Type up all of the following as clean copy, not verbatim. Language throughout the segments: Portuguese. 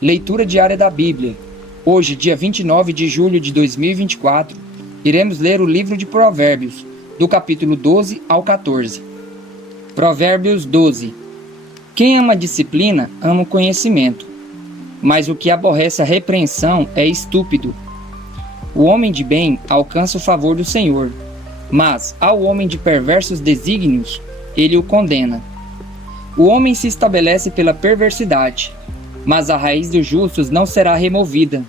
Leitura diária da Bíblia. Hoje, dia 29 de julho de 2024, iremos ler o livro de Provérbios, do capítulo 12 ao 14. Provérbios 12. Quem ama a disciplina, ama o conhecimento, mas o que aborrece a repreensão é estúpido. O homem de bem alcança o favor do Senhor, mas ao homem de perversos desígnios, ele o condena. O homem se estabelece pela perversidade, mas a raiz dos justos não será removida.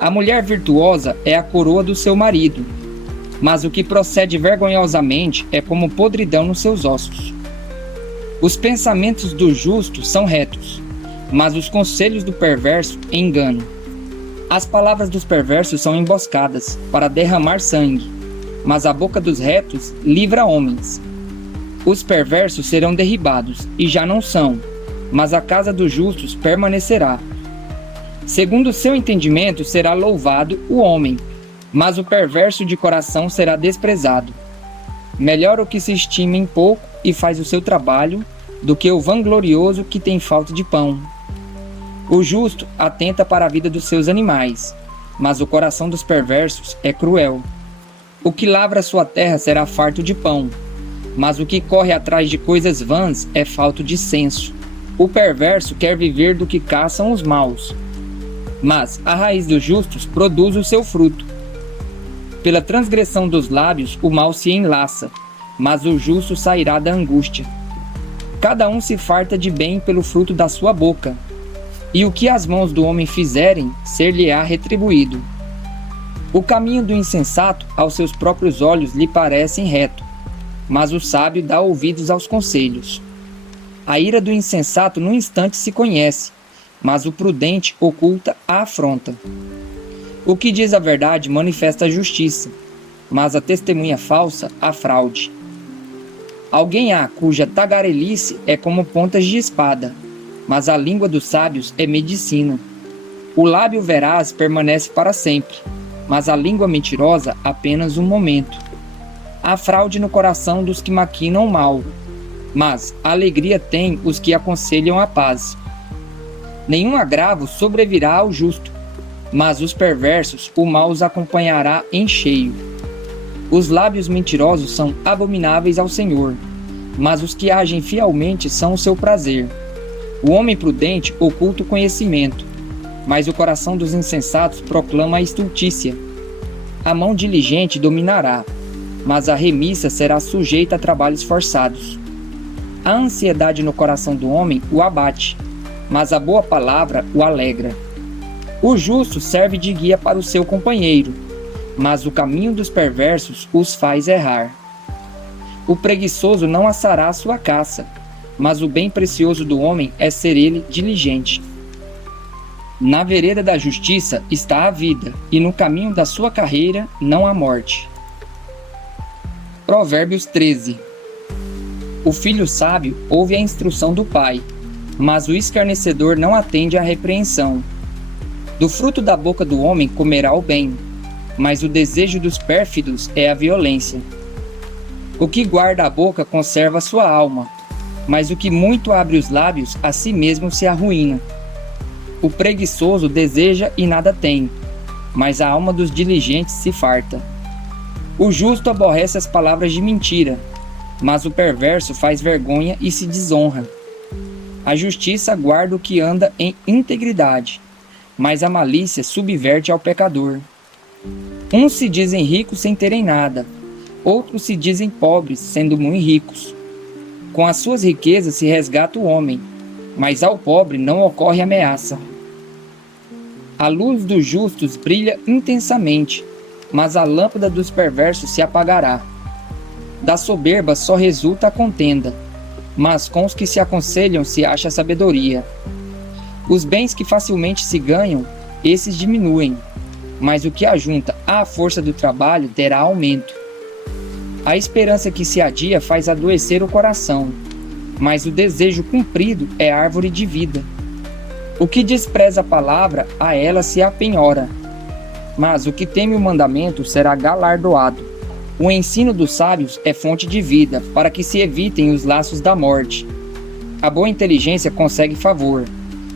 A mulher virtuosa é a coroa do seu marido, mas o que procede vergonhosamente é como podridão nos seus ossos. Os pensamentos do justo são retos, mas os conselhos do perverso engano. As palavras dos perversos são emboscadas para derramar sangue, mas a boca dos retos livra homens. Os perversos serão derribados, e já não são, mas a casa dos justos permanecerá. Segundo o seu entendimento será louvado o homem, mas o perverso de coração será desprezado. Melhor o que se estima em pouco e faz o seu trabalho, do que o vanglorioso que tem falta de pão. O justo atenta para a vida dos seus animais, mas o coração dos perversos é cruel. O que lavra sua terra será farto de pão, mas o que corre atrás de coisas vãs é falto de senso. O perverso quer viver do que caçam os maus, mas a raiz dos justos produz o seu fruto. Pela transgressão dos lábios o mal se enlaça, mas o justo sairá da angústia. Cada um se farta de bem pelo fruto da sua boca, e o que as mãos do homem fizerem, ser-lhe-á retribuído. O caminho do insensato aos seus próprios olhos lhe parece reto, mas o sábio dá ouvidos aos conselhos. A ira do insensato num instante se conhece, mas o prudente oculta a afronta. O que diz a verdade manifesta a justiça, mas a testemunha falsa a fraude. Alguém há cuja tagarelice é como pontas de espada, mas a língua dos sábios é medicina. O lábio veraz permanece para sempre, mas a língua mentirosa apenas um momento. Há fraude no coração dos que maquinam o mal, mas a alegria tem os que aconselham a paz. Nenhum agravo sobrevirá ao justo, mas os perversos o mal os acompanhará em cheio. Os lábios mentirosos são abomináveis ao Senhor, mas os que agem fielmente são o seu prazer. O homem prudente oculta o conhecimento, mas o coração dos insensatos proclama a estultícia. A mão diligente dominará, mas a remissa será sujeita a trabalhos forçados. A ansiedade no coração do homem o abate, mas a boa palavra o alegra. O justo serve de guia para o seu companheiro, mas o caminho dos perversos os faz errar. O preguiçoso não assará a sua caça, mas o bem precioso do homem é ser ele diligente. Na vereda da justiça está a vida, e no caminho da sua carreira não há morte. Provérbios 13. O filho sábio ouve a instrução do pai, mas o escarnecedor não atende à repreensão. Do fruto da boca do homem comerá o bem, mas o desejo dos pérfidos é a violência. O que guarda a boca conserva sua alma, mas o que muito abre os lábios a si mesmo se arruína. O preguiçoso deseja e nada tem, mas a alma dos diligentes se farta. O justo aborrece as palavras de mentira, mas o perverso faz vergonha e se desonra. A justiça guarda o que anda em integridade, mas a malícia subverte ao pecador. Uns se dizem ricos sem terem nada, outros se dizem pobres, sendo muito ricos. Com as suas riquezas se resgata o homem, mas ao pobre não ocorre ameaça. A luz dos justos brilha intensamente, mas a lâmpada dos perversos se apagará. Da soberba só resulta a contenda, mas com os que se aconselham se acha sabedoria. Os bens que facilmente se ganham, esses diminuem, mas o que ajunta à força do trabalho terá aumento. A esperança que se adia faz adoecer o coração, mas o desejo cumprido é árvore de vida. O que despreza a palavra, a ela se apenhora, mas o que teme o mandamento será galardoado. O ensino dos sábios é fonte de vida, para que se evitem os laços da morte. A boa inteligência consegue favor,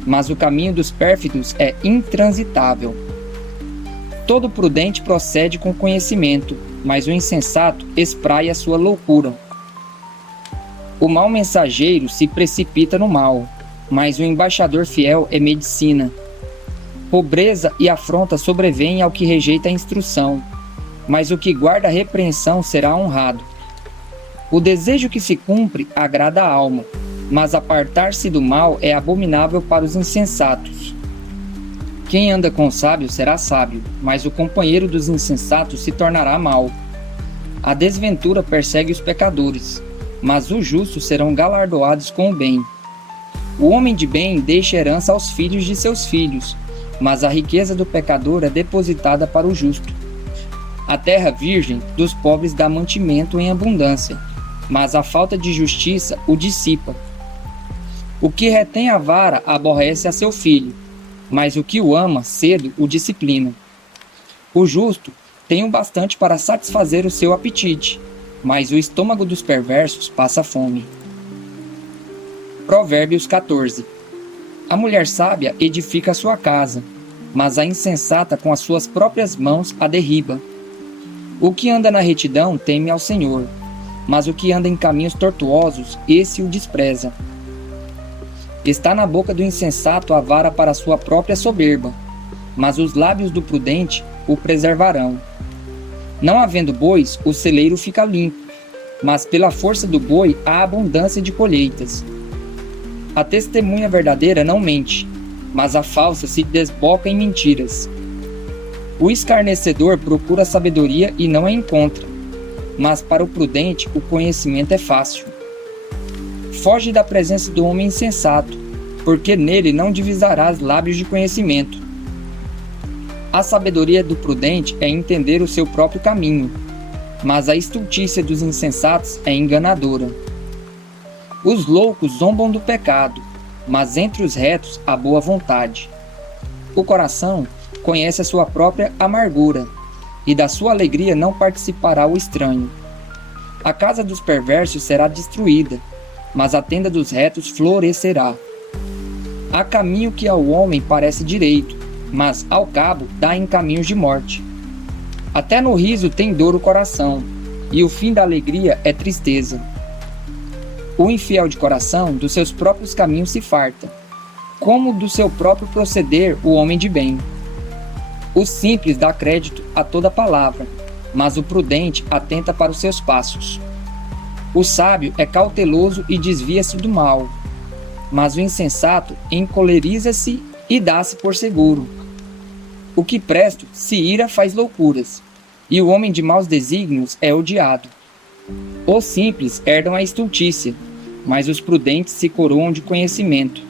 mas o caminho dos pérfidos é intransitável. Todo prudente procede com conhecimento, mas o insensato espraia sua loucura. O mau mensageiro se precipita no mal, mas o embaixador fiel é medicina. Pobreza e afronta sobrevêm ao que rejeita a instrução, mas o que guarda a repreensão será honrado. O desejo que se cumpre agrada a alma, mas apartar-se do mal é abominável para os insensatos. Quem anda com o sábio será sábio, mas o companheiro dos insensatos se tornará mau. A desventura persegue os pecadores, mas os justos serão galardoados com o bem. O homem de bem deixa herança aos filhos de seus filhos, mas a riqueza do pecador é depositada para o justo. A terra virgem dos pobres dá mantimento em abundância, mas a falta de justiça o dissipa. O que retém a vara aborrece a seu filho, mas o que o ama cedo o disciplina. O justo tem o bastante para satisfazer o seu apetite, mas o estômago dos perversos passa fome. Provérbios 14. A mulher sábia edifica a sua casa, mas a insensata com as suas próprias mãos a derriba. O que anda na retidão teme ao Senhor, mas o que anda em caminhos tortuosos, esse o despreza. Está na boca do insensato a vara para sua própria soberba, mas os lábios do prudente o preservarão. Não havendo bois, o celeiro fica limpo, mas pela força do boi há abundância de colheitas. A testemunha verdadeira não mente, mas a falsa se desboca em mentiras. O escarnecedor procura sabedoria e não a encontra, mas para o prudente o conhecimento é fácil. Foge da presença do homem insensato, porque nele não divisarás lábios de conhecimento. A sabedoria do prudente é entender o seu próprio caminho, mas a estultícia dos insensatos é enganadora. Os loucos zombam do pecado, mas entre os retos há boa vontade. O coração conhece a sua própria amargura, e da sua alegria não participará o estranho. A casa dos perversos será destruída, mas a tenda dos retos florescerá. Há caminho que ao homem parece direito, mas ao cabo dá em caminhos de morte. Até no riso tem dor o coração, e o fim da alegria é tristeza. O infiel de coração dos seus próprios caminhos se farta, como do seu próprio proceder o homem de bem. O simples dá crédito a toda palavra, mas o prudente atenta para os seus passos. O sábio é cauteloso e desvia-se do mal, mas o insensato encoleriza-se e dá-se por seguro. O que presto se ira faz loucuras, e o homem de maus desígnios é odiado. Os simples herdam a estultícia, mas os prudentes se coroam de conhecimento.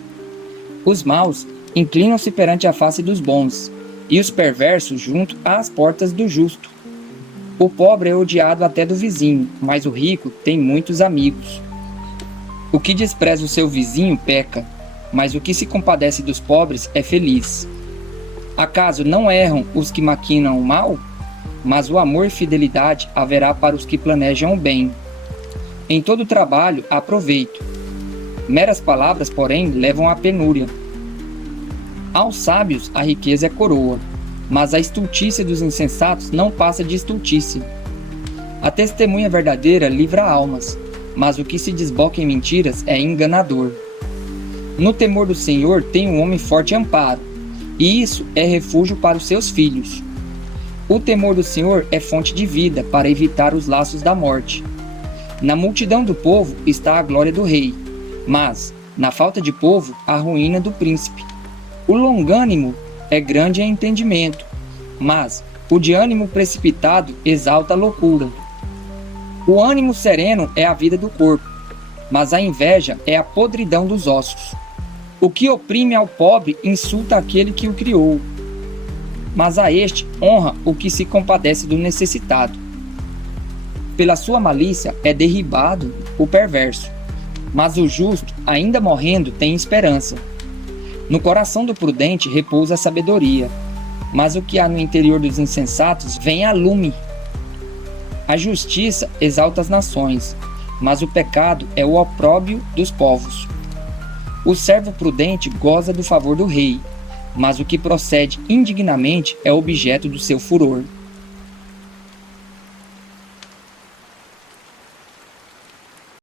Os maus inclinam-se perante a face dos bons, e os perversos junto às portas do justo. O pobre é odiado até do vizinho, mas o rico tem muitos amigos. O que despreza o seu vizinho peca, mas o que se compadece dos pobres é feliz. Acaso não erram os que maquinam o mal? Mas o amor e fidelidade haverá para os que planejam o bem. Em todo trabalho há proveito. Meras palavras, porém, levam à penúria. Aos sábios a riqueza é coroa, mas a estultícia dos insensatos não passa de estultícia. A testemunha verdadeira livra almas, mas o que se desboca em mentiras é enganador. No temor do Senhor tem um homem forte amparo, e isso é refúgio para os seus filhos. O temor do Senhor é fonte de vida para evitar os laços da morte. Na multidão do povo está a glória do rei, mas, na falta de povo, a ruína do príncipe. O longânimo é grande em entendimento, mas o de ânimo precipitado exalta a loucura. O ânimo sereno é a vida do corpo, mas a inveja é a podridão dos ossos. O que oprime ao pobre insulta aquele que o criou, mas a este honra o que se compadece do necessitado. Pela sua malícia é derribado o perverso, mas o justo, ainda morrendo, tem esperança. No coração do prudente repousa a sabedoria, mas o que há no interior dos insensatos vem a lume. A justiça exalta as nações, mas o pecado é o opróbrio dos povos. O servo prudente goza do favor do rei, mas o que procede indignamente é objeto do seu furor.